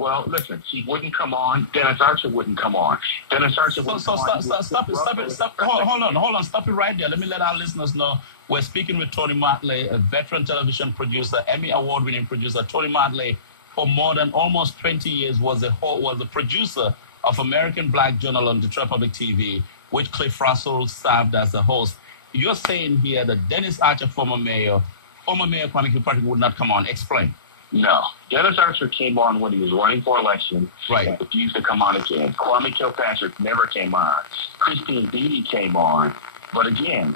Well, listen, he wouldn't come on. Dennis Archer wouldn't come on. Dennis Archer wouldn't come on. Stop it. Hold on. Stop it right there. Let me let our listeners know. We're speaking with Tony Motley, a veteran television producer, Emmy award-winning producer. Tony Motley, for more than almost 20 years, was the producer of American Black Journal on Detroit Public TV, which Cliff Russell served as the host. You're saying here that Dennis Archer, former mayor Kwame Kilpatrick, would not come on. Explain. No. Dennis Archer came on when he was running for election. Right. And refused to come on again. Kwame Kilpatrick never came on. Christine Beatty came on. But again,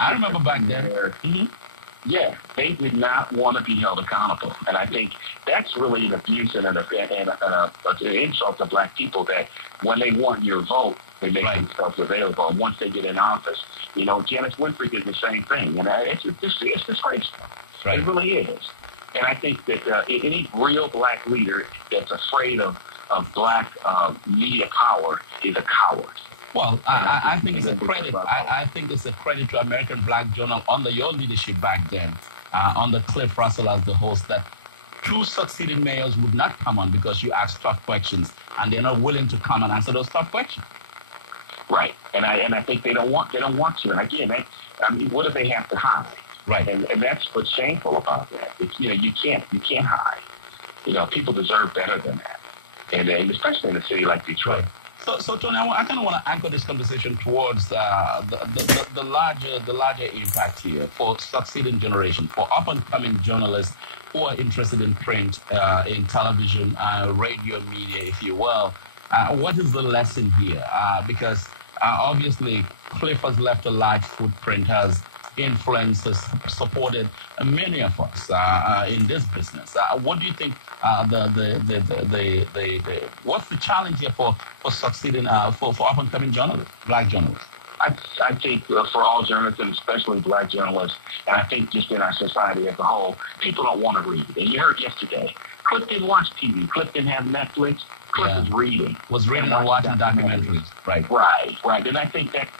I remember back then. Mm-hmm. Yeah, they did not want to be held accountable. And I think that's really an abuse and an insult to black people, that when they want your vote, they make themselves available. And once they get in office, Janice Winfrey did the same thing. And it's disgraceful. Right. It really is. And I think that any real black leader that's afraid of black media power is a coward. Well, I think it's a credit. I think it's a credit to American Black Journal under your leadership back then, under Cliff Russell as the host, that two succeeding mayors would not come on because you asked tough questions, and they're not willing to come and answer those tough questions. Right, and I think they don't want to. And again, what do they have to hide? Right, and that's what's shameful about that. It's, you can't hide. People deserve better than that, and especially in a city like Detroit. So Tony, I kind of want to anchor this conversation towards the larger impact here for succeeding generation, for up and coming journalists who are interested in print, in television, radio, media, if you will. What is the lesson here? Because obviously Cliff has left a large footprint, has influenced, has supported many of us in this business. What do you think? What's the challenge here for succeeding for up and coming journalists, black journalists? I think for all journalists, and especially black journalists, and I think just in our society as a whole, people don't want to read. And you heard yesterday, Cliff didn't watch TV. Cliff didn't have Netflix. Cliff is reading. Was reading and watching documentaries. Right. And I think that's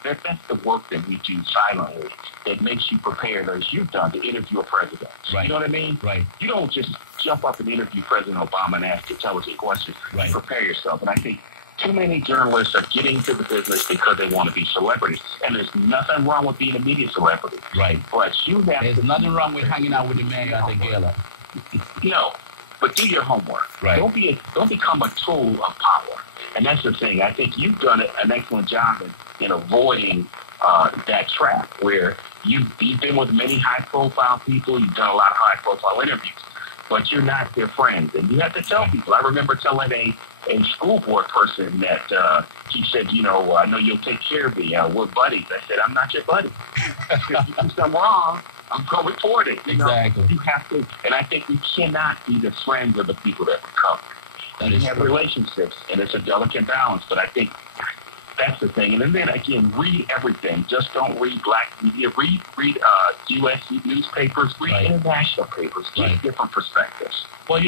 the work that we do silently that makes you prepared, as you've done, to interview a president. Right. You know what I mean? Right. You don't just jump up and interview President Obama and ask intelligent questions. Right. Prepare yourself. And I think too many journalists are getting into the business because they want to be celebrities. And there's nothing wrong with being a media celebrity. Right. But there's nothing wrong with hanging out with the mayor at the gala. No. But do your homework. Right. Don't become a tool of power. And that's the thing. I think you've done an excellent job in avoiding that trap where you've been with many high-profile people. You've done a lot of high-profile interviews, but you're not their friends. And you have to tell people. I remember telling a school board person that he said, I know you'll take care of me. We're buddies. I said, I'm not your buddy. If you do something wrong, I'm going to report it. Exactly. You have to, and I think we cannot be the friends of the people that we cover. We have relationships, and it's a delicate balance, but I think that's the thing. And then again, read everything. Just don't read black media. Read U.S. newspapers. Read international papers. Get different perspectives. Well,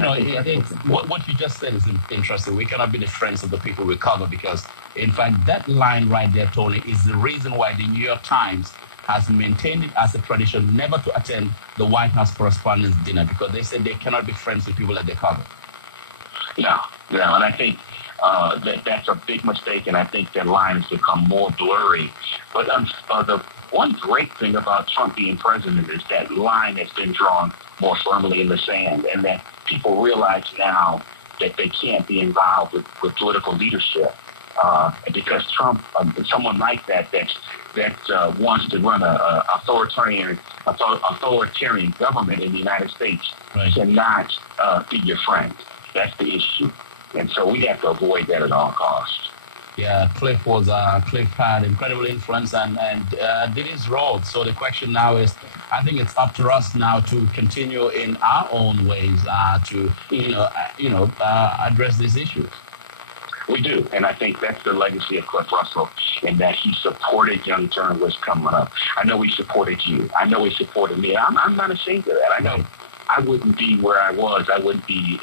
what you just said is interesting. We cannot be the friends of the people we cover because, in fact, that line right there, Tony, is the reason why the New York Times has maintained it as a tradition never to attend the White House Correspondents' Dinner because they said they cannot be friends with people that they cover. No, and I think that's a big mistake, and I think that line has become more blurry. But the one great thing about Trump being president is that line has been drawn more firmly in the sand, and that people realize now that they can't be involved with political leadership. Because Trump, someone like that wants to run a authoritarian government in the United States cannot be your friend. That's the issue, and so we have to avoid that at all costs. Yeah, Cliff had incredible influence and did his role. So the question now is, I think it's up to us now to continue in our own ways to address these issues. We do, and I think that's the legacy of Cliff Russell in that he supported young journalists coming up. I know he supported you. I know he supported me. I'm not ashamed of that. I know I wouldn't be where I was. I wouldn't be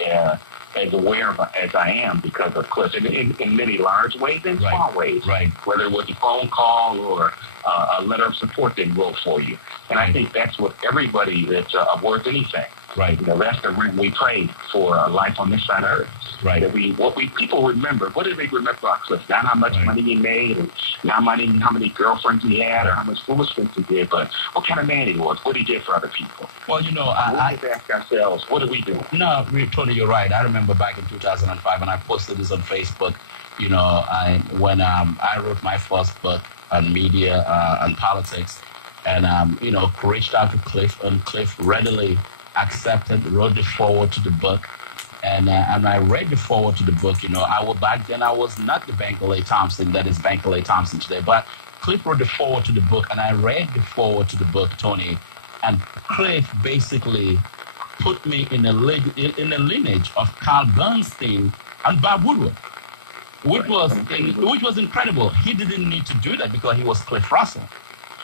as aware of as I am because of Cliff in many large ways and small ways. Right. Whether it was a phone call or a letter of support they wrote for you. And I think that's what everybody that's worth anything Right. That's the reason we prayed for life on this side of earth. Right. That people remember. What do they remember about Cliff? Not how much money he made, and not how many girlfriends he had, or how much foolish things he did, but what kind of man he was, what he did for other people. Well, we have to ask ourselves, what do we do? No, Tony, you're right. I remember back in 2005, and I posted this on Facebook. When I wrote my first book on media and politics, and reached out to Cliff, and Cliff readily accepted, wrote the foreword to the book, and I read the foreword to the book. Back then I was not the Banker Thompson that is Banker Thompson today, but Cliff wrote the foreword to the book, and I read the foreword to the book, Tony, and Cliff basically put me in the lineage of Carl Bernstein and Bob Woodward, which was incredible. He didn't need to do that because he was Cliff Russell.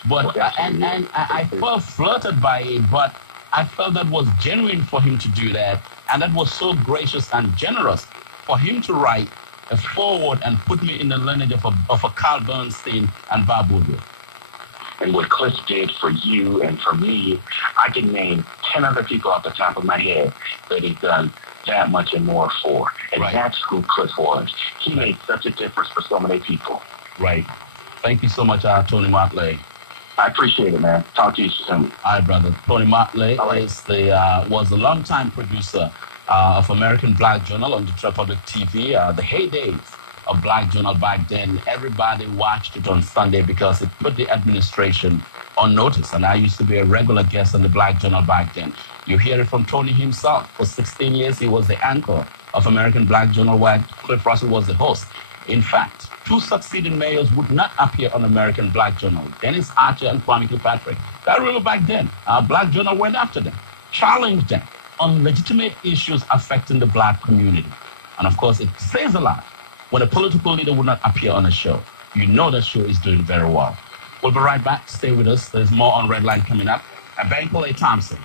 But I felt flirted by it, but I felt that was genuine for him to do that, and that was so gracious and generous for him to write a foreword and put me in the lineage of a Carl Bernstein and Bob Woodward. And what Cliff did for you and for me, I can name 10 other people off the top of my head that he's done that much and more for. And that's who Cliff was. He made such a difference for so many people. Right. Thank you so much, Tony Motley. I appreciate it, man. Talk to you soon. All right, brother. Tony Motley was the longtime producer of American Black Journal on the Republic TV. The heydays of Black Journal back then, everybody watched it on Sunday because it put the administration on notice. And I used to be a regular guest on the Black Journal back then. You hear it from Tony himself. For 16 years, he was the anchor of American Black Journal, while Cliff Russell was the host. In fact, two succeeding mayors would not appear on American Black Journal, Dennis Archer and Kwame Kilpatrick. That really back then. Black Journal went after them, challenged them on legitimate issues affecting the Black community. And of course, it says a lot when a political leader would not appear on a show. You know that show is doing very well. We'll be right back. Stay with us. There's more on Redline coming up. And Banker Thompson.